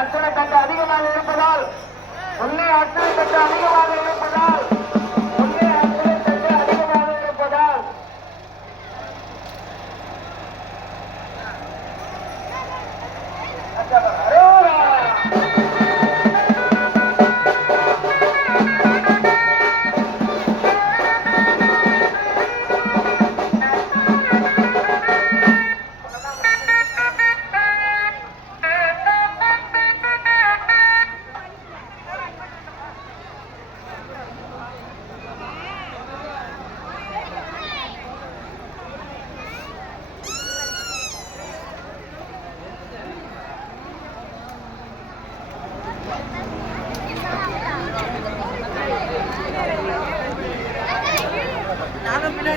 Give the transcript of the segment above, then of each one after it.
அத்தனை தட்டு அதிகமாக இருப்பதால் உள்ளே அத்தனை தட்டு அதிகமாக இருப்பதால் உள்ளே அத்தனை தட்டு அதிகமாக இருப்பதால்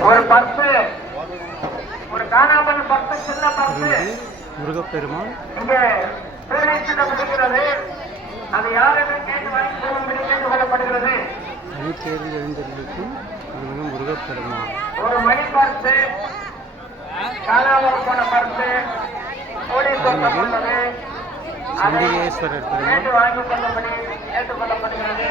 ஒரு பர்ஸ் ஒரு காணாமல் பர்ஸ் சின்ன பர்ஸ் முருகப்பெருமான் இங்கே முடிகிறது. அது யாருமே கேட்டு வாங்கி போகும்படி கேட்டுக்கொள்ளப்படுகிறது. தனித்தேர்வு எழுந்திருக்கும் முருகப்பெருமான் ஒரு மணி பர்ஸ் காணாமல் போன பர்ஸ் சண்டிகேஸ்வரர் கேட்டு வாங்கி கொள்ளும்படி கேட்டுக்கொள்ளப்படுகிறது.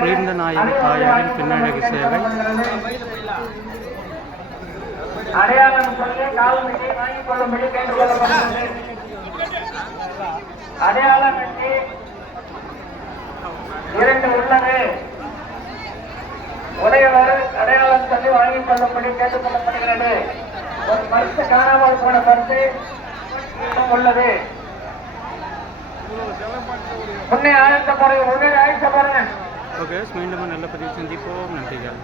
குளிர்ந்த நாயகி தாயாரின் பின்னழகு சேவை அடையாளம் சொல்லி கால்மட்டி வாங்கிக் கொள்ளும்படி கேட்டுக்கொள்ளப்படுகிறது. அடையாளம் கட்டி 2 உள்ளது. உடையவர் அடையாளம் சொல்லி வாங்கிக் கொள்ளும்படி கேட்டுக்கொள்ளப்படுகிறது. ஒரு பரிசு காணாமல் போன பரிசு உள்ளது. முன்னே அழைத்த போறேன். ஓகே, மீண்டும் நல்ல பதிவு சந்திப்போம். நன்றிகள்.